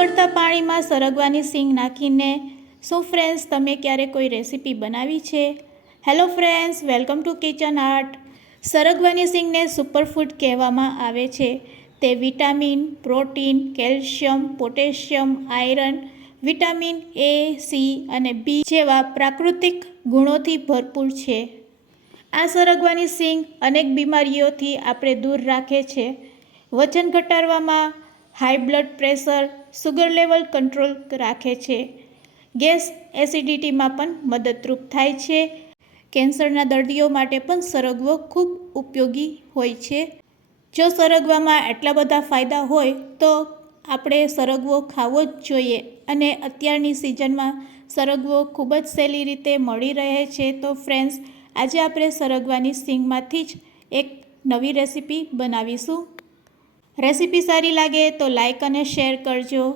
શાકમાં સરગવાની સિંગ નાખીને, શું ફ્રેન્ડ્સ તમે ક્યારે કોઈ રેસીપી બનાવી છે? Hello friends welcome to kitchen art સરગવાની સિંગને સુપરફૂડ કહેવામાં આવે છે. તે vitamin, protein, calcium, potassium, iron, vitamin A C અને બી જેવા પ્રાકૃતિક ગુણોથી ભરપૂર છે. આ સરગવાની સિંગ અનેક બીમારીઓથી આપણે દૂર રાખે છે. વજન ઘટાડવામાં high blood pressure, sugar level control રાખે છે. ગેસ એસિડિટીમાં પણ મદદરૂપ થાય છે. કેન્સરના દર્દીઓ માટે પણ સરગવો ખૂબ ઉપયોગી હોય છે. જો સરગવામાં એટલા બધા ફાયદા હોય, તો આપણે સરગવો ખાવો જ જોઈએ અને અત્યારની સિઝનમાં સરગવો ખૂબ જ સહેલી રીતે મળી રહે છે. તો ફ્રેન્ડ્સ, આજે આપણે સરગવાની સિંગમાંથી જ એક નવી રેસીપી બનાવીશું. રેસીપી સારી લાગે તો લાઇક અને શેર કરજો.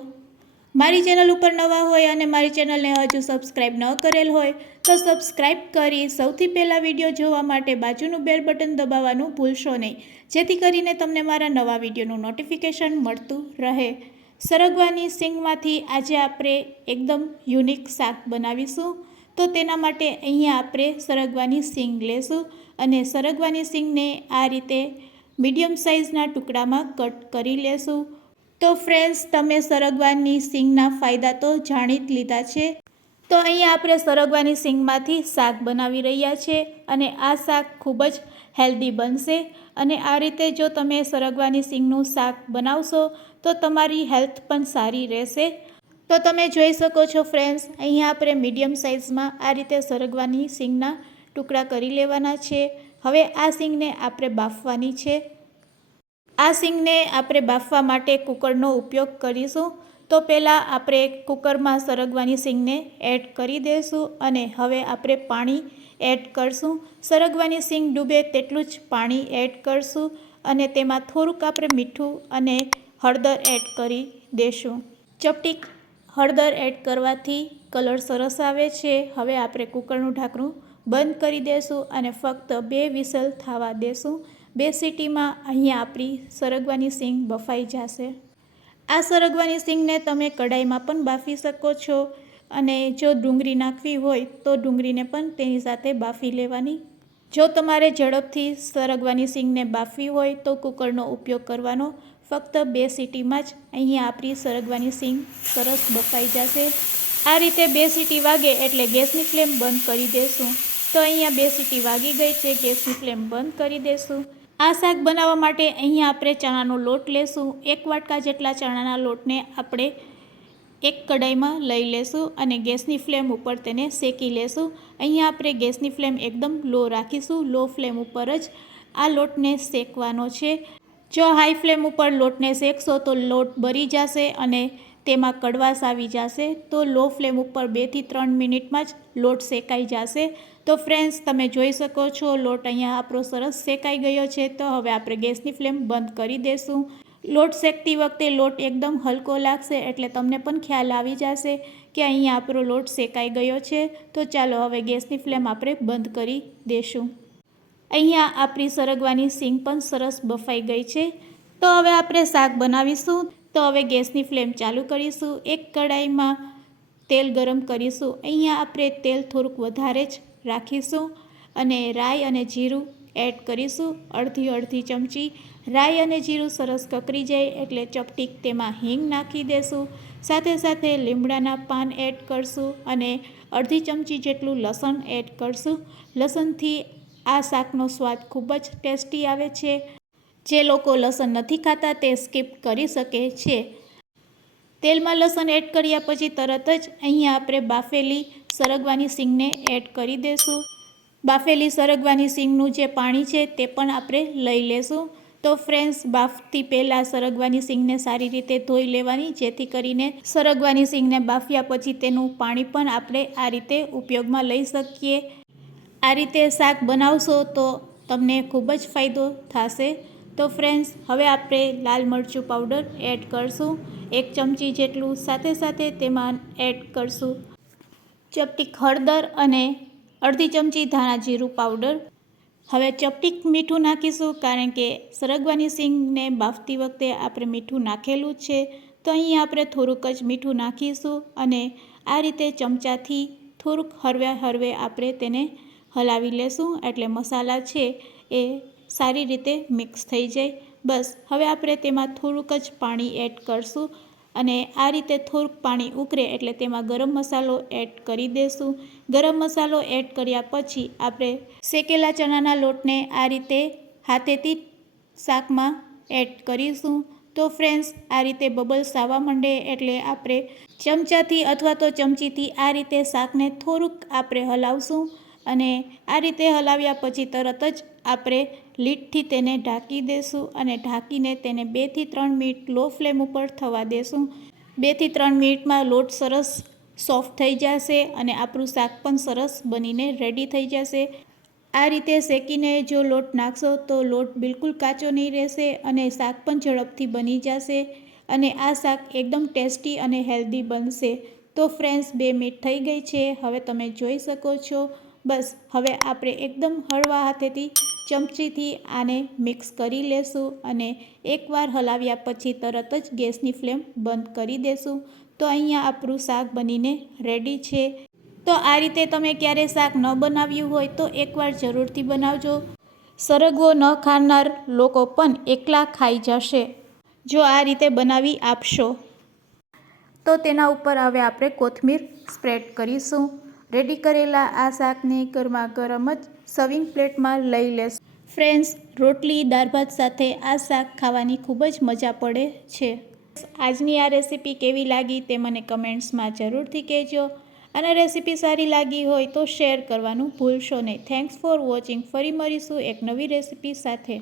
મારી ચેનલ ઉપર નવા હોય અને મારી ચેનલને હજુ સબસ્ક્રાઈબ ન કરેલ હોય, તો સબસ્ક્રાઈબ કરી સૌથી પહેલાં વીડિયો જોવા માટે બાજુનું બેલ બટન દબાવવાનું ભૂલશો નહીં. જેથી કરીને તમને મારા નવા વિડીયોનું નોટિફિકેશન મળતું રહે. સરગવાની સિંગમાંથી આજે આપણે એકદમ યુનિક શાક બનાવીશું. તો તેના માટે અહીંયા આપણે સરગવાની સિંગ લેશું અને સરગવાની સિંગને આ રીતે મીડિયમ સાઇઝના ટુકડામાં કટ કરી લેશું. તો ફ્રેન્ડ્સ, તમે સરગવાની સિંગના ફાયદા તો જાણી જ લીધા છે. તો અહીંયા આપણે સરગવાની સિંગમાંથી શાક બનાવી રહ્યા છે અને આ શાક ખૂબ જ હેલ્ધી બનશે. અને આ રીતે જો તમે સરગવાની સિંગનું શાક બનાવશો, તો તમારી હેલ્થ પણ સારી રહેશે. તો તમે જોઈ શકો છો ફ્રેન્ડ્સ, અહીંયા આપણે મીડિયમ સાઇઝમાં આ રીતે સરગવાની સિંગના ટુકડા કરી લેવાના છે. હવે આ સિંગને આપણે બાફવાની છે. આ સિંગને આપણે બાફવા માટે કુકરનો ઉપયોગ કરીશું. તો પહેલાં આપણે કુકરમાં સરગવાની સિંગને એડ કરી દઈશું અને હવે આપણે પાણી એડ કરશું. સરગવાની સિંગ ડૂબે તેટલું જ પાણી એડ કરશું અને તેમાં થોડુંક આપણે મીઠું અને હળદર એડ કરી દેશું. ચપટી હળદર એડ કરવાથી કલર સરસ આવે છે. હવે આપણે કુકરનું ઢાંકણું બંધ કરી દેશું અને ફક્ત બે વિસલ થવા દેશું. બે સીટીમાં અહીંયા આપણી સરગવાની સિંગ બફાઈ જશે. આ સરગવાની સિંગને તમે કડાઈમાં પણ બાફી શકો છો અને જો ડુંગળી નાખવી હોય તો ડુંગળીને પણ તેની સાથે બાફી લેવાની. જો તમારે ઝડપથી સરગવાની સિંગને બાફવી હોય તો કુકરનો ઉપયોગ કરવાનો. ફક્ત બે સીટીમાં જ અહીંયા આપણી સરગવાની સિંગ સરસ બફાઈ જશે. આ રીતે બે સીટી વાગે એટલે ગેસની ફ્લેમ બંધ કરી દેશું. તો અહીંયા બે સીટી વાગી ગઈ છે, ગેસની ફ્લેમ બંધ કરી દેશું. આ શાક બનાવવા માટે અહીંયા આપણે ચણાનો લોટ લેશું. એક વાટકા જેટલા ચણાના લોટને આપણે એક કડાઈમાં લઈ લેશું અને ગેસની ફ્લેમ ઉપર તેને શેકી લેશું. અહીંયા આપણે ગેસની ફ્લેમ એકદમ લો રાખીશું. લો ફ્લેમ ઉપર જ આ લોટને શેકવાનો છે. જો હાઈ ફ્લેમ ઉપર લોટને શેકશો તો લોટ બળી જશે અને તેમાં કડવાશ આવી જશે. તો લો ફ્લેમ ઉપર બેથી ત્રણ મિનિટમાં જ લોટ શેકાઈ જશે. તો ફ્રેન્ડ્સ તમે જોઈ શકો છો, લોટ અહીંયા આપણો સરસ શેકાઈ ગયો છે. તો હવે આપણે ગેસની ફ્લેમ બંધ કરી દઈશું લોટ શેકતી વખતે લોટ એકદમ હલકો લાગશે એટલે તમને પણ ખ્યાલ આવી જશે કે અહીંયા આપણો લોટ શેકાઈ ગયો છે. તો ચાલો હવે ગેસની ફ્લેમ આપણે બંધ કરી દઈશું અહીંયા આપણી સરગવાની સિંગ પણ સરસ બફાઈ ગઈ છે. તો હવે આપણે શાક બનાવીશું. તો હવે ગેસની ફ્લેમ ચાલુ કરીશું. એક કડાઈમાં તેલ ગરમ કરીશું. અહીંયા આપણે તેલ થોડુંક વધારે જ રાખીશું અને રાઈ અને જીરું એડ કરીશું. અડધી અડધી ચમચી રાઈ અને જીરું સરસ કકરી જાય એટલે ચપટીક તેમાં હિંગ નાખી દેશું. સાથે સાથે લીમડાના પાન એડ કરશું અને અડધી ચમચી જેટલું લસણ એડ કરશું. લસણથી આ શાકનો સ્વાદ ખૂબ જ ટેસ્ટી આવે છે. જે લોકો લસણ નથી ખાતા તે સ્કીપ કરી શકે છે. તેલમાં લસણ એડ કર્યા પછી તરત જ અહીંયા આપણે બાફેલી સરગવાની સિંગને એડ કરી દઈશું બાફેલી સરગવાની સિંગનું જે પાણી છે તે પણ આપણે લઈ લેશું. તો ફ્રેન્ડ્સ, બાફતી પહેલાં સરગવાની સિંગને સારી રીતે ધોઈ લેવાની, જેથી કરીને સરગવાની સિંગને બાફ્યા પછી તેનું પાણી પણ આપણે આ રીતે ઉપયોગમાં લઈ શકીએ. આ રીતે શાક બનાવશો તો તમને ખૂબ જ ફાયદો થશે. તો ફ્રેન્ડ્સ હવે આપણે લાલ મરચું પાવડર એડ કરશું. એક ચમચી જેટલું સાથે સાથે તેમાં એડ કરશું. ચપટીક હળદર અને અડધી ચમચી ધાણા જીરું પાવડર હવે ચપટીક મીઠું નાખીશું કારણ કે સરગવાની સિંગને બાફતી વખતે આપણે મીઠું નાખેલું છે. તો અહીં આપણે થોડુંક જ મીઠું નાખીશું અને આ રીતે ચમચાથી થોડુંક હરવે હરવે આપણે તેને હલાવી લેશું. એટલે મસાલા છે એ સારી રીતે મિક્સ થઈ જાય. બસ, હવે આપણે તેમાં થોડુંક જ પાણી એડ કરશું અને આ રીતે થોડુંક પાણી ઉકળે એટલે તેમાં ગરમ મસાલો એડ કરી દેશું. ગરમ મસાલો એડ કર્યા પછી આપણે શેકેલા ચણાના લોટને આ રીતે હાથેથી શાકમાં એડ કરીશું. તો ફ્રેન્ડ્સ, આ રીતે બબલ્સ આવવા માંડે એટલે આપણે ચમચાથી અથવા તો ચમચીથી આ રીતે શાકને થોડુંક આપણે હલાવશું અને આ રીતે હલાવ્યા પછી તરત જ આપણે લીડથી તેને ઢાંકી દેશું અને ઢાંકીને તેને બેથી ત્રણ મિનિટ લો ફ્લેમ ઉપર થવા દેશું. બેથી ત્રણ મિનિટમાં લોટ સરસ સોફ્ટ થઈ જશે અને આપણું શાક પણ સરસ બનીને રેડી થઈ જશે. આ રીતે શેકીને જો લોટ નાખશો તો લોટ બિલકુલ કાચો નહીં રહેશે અને શાક પણ ઝડપથી બની જશે અને આ શાક એકદમ ટેસ્ટી અને હેલ્ધી બનશે. તો ફ્રેન્ડ્સ બે મિનિટ થઈ ગઈ છે. હવે તમે જોઈ શકો છો બસ, હવે આપણે એકદમ હળવા હાથેથી ચમચીથી આને મિક્સ કરી લેશું અને એકવાર હલાવ્યા પછી તરત જ ગેસની ફ્લેમ બંધ કરી દેશું. તો અહીંયા આપણું શાક બનીને રેડી છે. તો આ રીતે તમે ક્યારે શાક ન બનાવ્યું હોય તો એકવાર જરૂરથી બનાવજો. સરગવો ન ખાનાર લોકો પણ એકલા ખાઈ જશે. જો આ રીતે બનાવી આપશો. તો તેના ઉપર હવે આપણે કોથમીર સ્પ્રેડ કરીશું. રેડી કરેલા આ શાકને ગરમા ગરમ જ સર્વિંગ પ્લેટમાં લઈ લેશું. ફ્રેન્ડ્સ, રોટલી, દાળ ભાત સાથે આ શાક ખાવાની ખૂબ જ મજા પડે છે. આજની આ રેસીપી કેવી લાગી તે મને કમેન્ટ્સમાં જરૂરથી કહેજો. અને રેસીપી સારી લાગી હોય તો શેર કરવાનું ભૂલશો નહીં. થેન્ક્સ ફોર વોચિંગ ફરી મળીશું એક નવી રેસીપી સાથે.